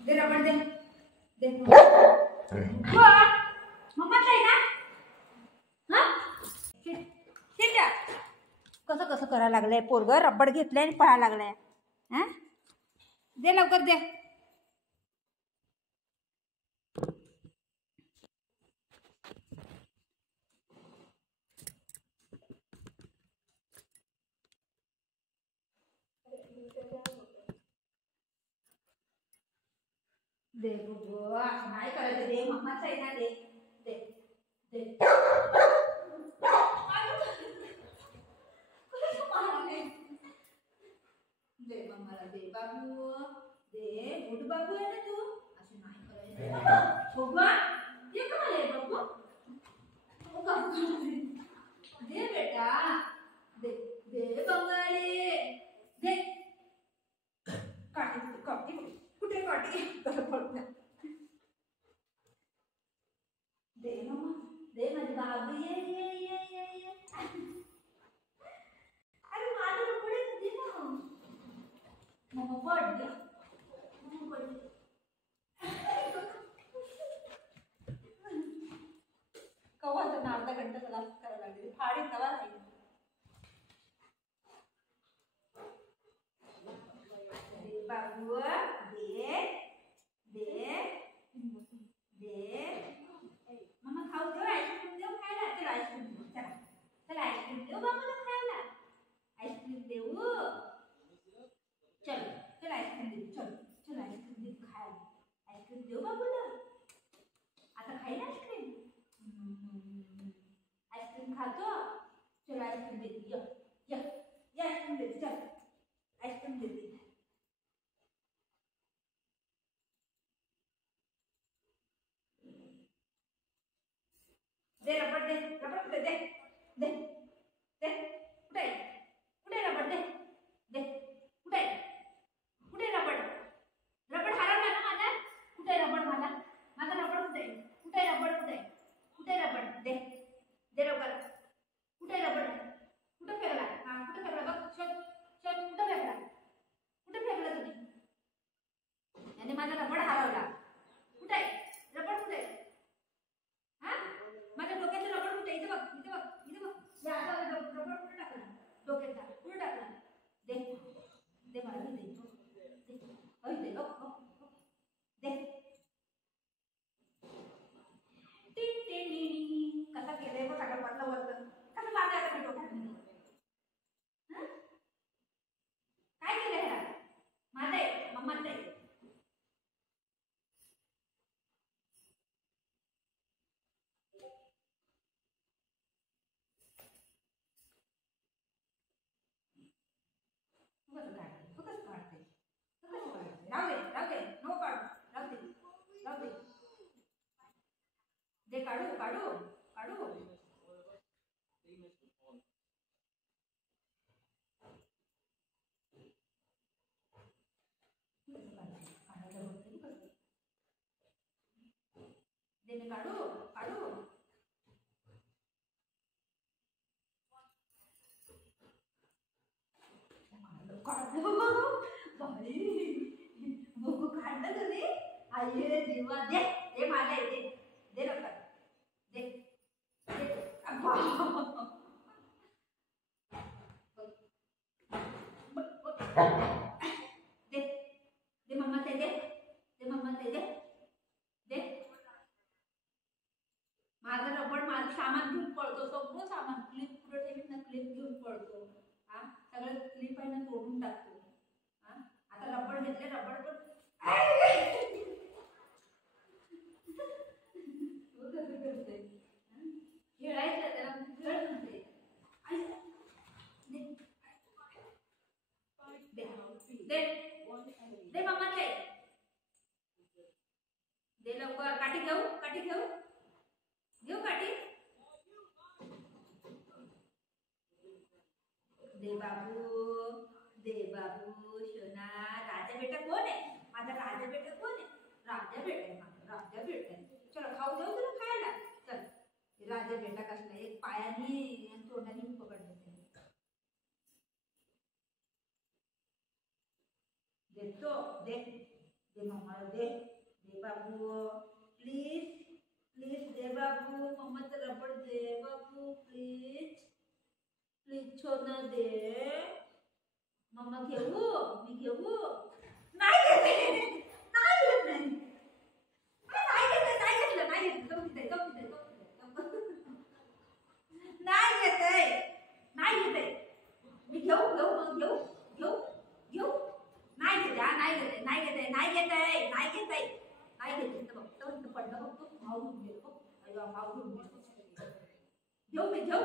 दे रबड़ दे दे बुवा मम्मा काय ना हां शिटा कसं कसं करायला लागलंय पोरग रबड़ घेतलंय आणि पळायला लागलाय हां दे लवकर दे दे बुवा नाही करायचं दे मम्माच आहे ना दे दे दे दे मम्माला दे बाबू दे गुड बाबू आहे ना तू असं नाही करायचं बुवा ये का आले बाबू दे बेटा दे दे बंगाली दे काटी काटी कुठे काटी दे मम्मा दे माझे बाबू ये अरे माझं कपडे दे ना मम्मा पड गया मम्मा पड कवाचं ना अर्धा घंटा त्याला करायला लागली फाडी तवा राहील बाबू दे दे दे मम्मा खाऊ दे आईस्क्रीम देऊ खायला चल आईस्क्रीम देऊ चला चल आईस्क्रीम देऊ बाबूला खायला आईस्क्रीम देऊ चल चल आईस्क्रीम देऊ चल चल आईस्क्रीम देऊ खायला आईस्क्रीम देऊ बाबूला आता खाईल आईस्क्रीम आईस्क्रीम खातो चल आईस्क्रीम देते या आईस्क्रीम देते चल आईस्क्रीम देते दे रबड़ दे कुठे दे दे दे कुठे कुठे रबड़ दे दे कुठे कुठे रबड़ रबड़ हरवला ना माझा कुठे रबड़ माझा रबड़ कुठे रबड़ कुठे रबड़ दे दे रबड़ कुठे रबड़ कुठे फेकला हां कुठे फेकला बघ शोध शोध कुठे फेकला तुम्ही याने माझा रबड़ हरवला कुठे रबड़ कुठे हां माझ्या डोक्याचं रबड़ कुठे इथे बघ या रबड़ कुठे टाकला डोक्याचा कुठे टाकला दे दे मला दे दे दे टिन टिन कसा केलंय बघ आता वरतं कसं लागलं आता मी डोक्यात हां काय केलंय ह्याला माझं आहे मम्माचं आहे दे काढू काढू काढू दे मी काढू काढू बाई बघू काढलं तुम्ही आई जीवा दे दे माझ्या दे दे लवकर दे दे अब्बा दे दे मम्मा ते दे मम्मा ते दे माझं रबड़ माझं सामान घेऊन पळतो सगळं सामान क्लिप पुढे ठेवीत ना क्लिप घेऊन पळतो हा सगळं क्लिप आहे ना तोडून टाकतो हा आता रबड़ घेतले रबड़ पण खेळायचं त्याला खेळ म्हणते दे दे मम्मा दे लवकर काठी घेऊ घेऊ काठी दे बाबू सोना राजा बेटा कोण आहे माझा राजा बेटा कोण आहे राजा बेटा चलो खाऊ देऊ तुला खायला चल राजा बेटा कसला एक पायाने आणि तोंडाने पकडले देतो दे दे मम्माला दे दे बाबू प्लीज प्लीज दे बाबू मम्माचं रबड दे बाबू प्लीज प्लीज छोना दे मम्मा घेऊ मी घेऊ नाही घेते नाही घेत नाही नाही घेतलं नाही घेतलं नाही घेते नाही घेते मी घेऊ घेऊ मग घेऊ घेऊ घेऊ नाही घेते नाही घेते नाही घेते नाही घेते नाही घेते नाही घेते बघ पडलं बघ तो भाऊ घेतो भाऊ घेऊ मी घेऊ